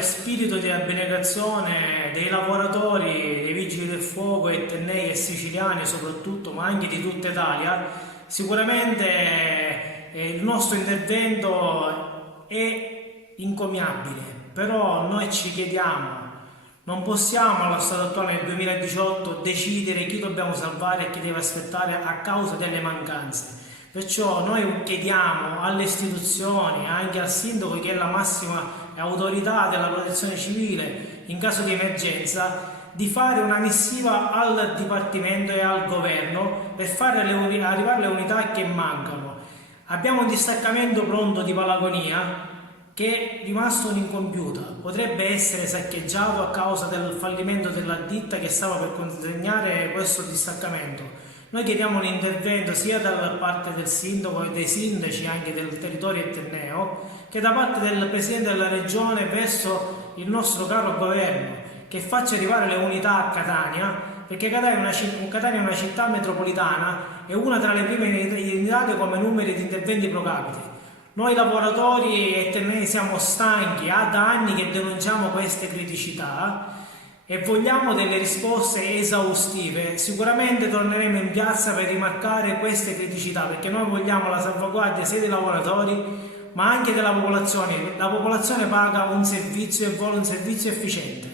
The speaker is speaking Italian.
Spirito di abnegazione dei lavoratori, dei vigili del fuoco e tennei e siciliani soprattutto, ma anche di tutta Italia, sicuramente il nostro intervento è incommiabile, però noi ci chiediamo, non possiamo allo stato attuale nel 2018 decidere chi dobbiamo salvare e chi deve aspettare a causa delle mancanze. Perciò noi chiediamo alle istituzioni, anche al sindaco che è la massima autorità della protezione civile in caso di emergenza, di fare una missiva al Dipartimento e al Governo per fare arrivare le unità che mancano. Abbiamo un distaccamento pronto di Palagonia che è rimasto incompiuta, potrebbe essere saccheggiato a causa del fallimento della ditta che stava per consegnare questo distaccamento. Noi chiediamo un intervento sia da parte del sindaco e dei sindaci anche del territorio etneo che da parte del presidente della regione verso il nostro caro governo, che faccia arrivare le unità a Catania, perché Catania è una città metropolitana e una tra le prime indicate come numeri di interventi pro capite. Noi lavoratori etnei siamo stanchi, da anni che denunciamo queste criticità e vogliamo delle risposte esaustive. Sicuramente torneremo in piazza per rimarcare queste criticità, perché noi vogliamo la salvaguardia sia dei lavoratori ma anche della popolazione. La popolazione paga un servizio e vuole un servizio efficiente.